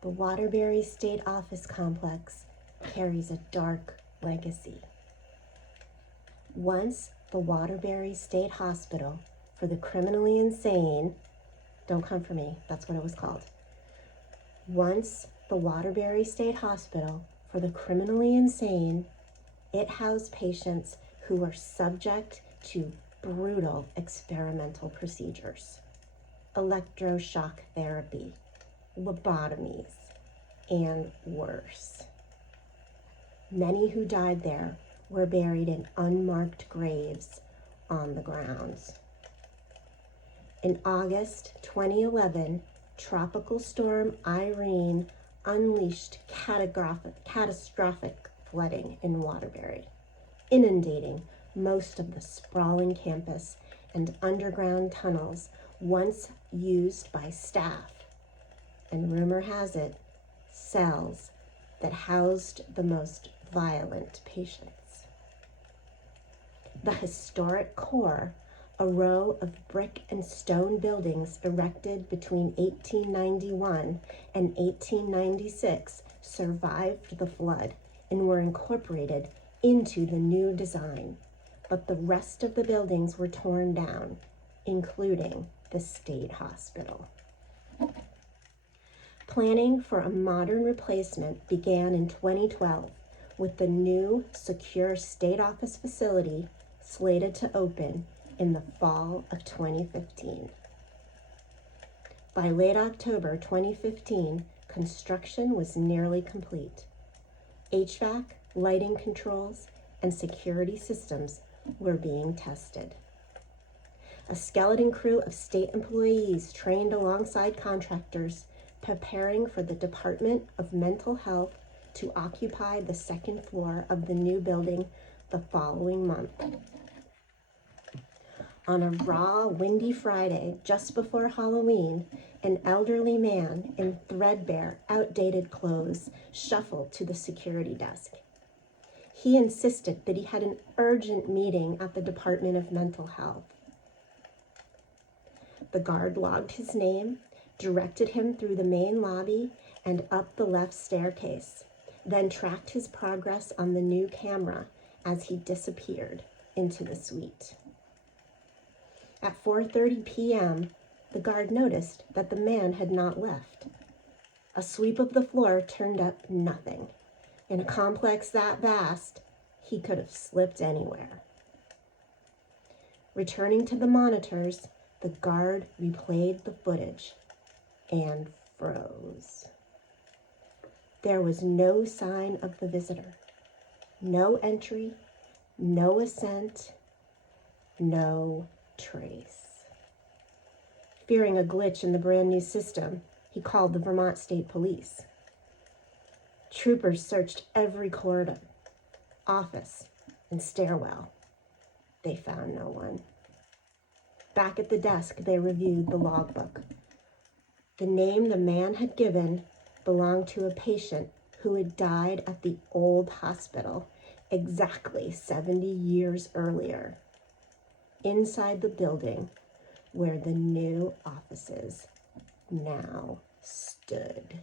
The Waterbury State Office Complex carries a dark legacy. Once the Waterbury State Hospital for the Criminally Insane, don't come for me, that's what it was called. Once the Waterbury State Hospital for the Criminally Insane, it housed patients who were subject to brutal experimental procedures, electroshock therapy, lobotomies, and worse. Many who died there were buried in unmarked graves on the grounds. In August 2011, Tropical Storm Irene unleashed catastrophic flooding in Waterbury, inundating most of the sprawling campus and underground tunnels once used by staff, and rumor has it, cells that housed the most violent patients. The historic core, a row of brick and stone buildings erected between 1891 and 1896, survived the flood and were incorporated into the new design, but the rest of the buildings were torn down, including the state hospital. Planning for a modern replacement began in 2012 with the new secure state office facility slated to open in the fall of 2015. By late October 2015, construction was nearly complete. HVAC, lighting controls, and security systems were being tested. A skeleton crew of state employees trained alongside contractors, preparing for the Department of Mental Health to occupy the second floor of the new building the following month. On a raw, windy Friday, just before Halloween, an elderly man in threadbare, outdated clothes shuffled to the security desk. He insisted that he had an urgent meeting at the Department of Mental Health. The guard logged his name, directed him through the main lobby and up the left staircase, then tracked his progress on the new camera as he disappeared into the suite. At 4:30 p.m., the guard noticed that the man had not left. A sweep of the floor turned up nothing. In a complex that vast, he could have slipped anywhere. Returning to the monitors, the guard replayed the footage and froze. There was no sign of the visitor, no entry, no ascent, no trace. Fearing a glitch in the brand new system, he called the Vermont State Police. Troopers searched every corridor, office, and stairwell. They found no one. Back at the desk, they reviewed the logbook. The name the man had given belonged to a patient who had died at the old hospital exactly 70 years earlier, inside the building where the new offices now stood.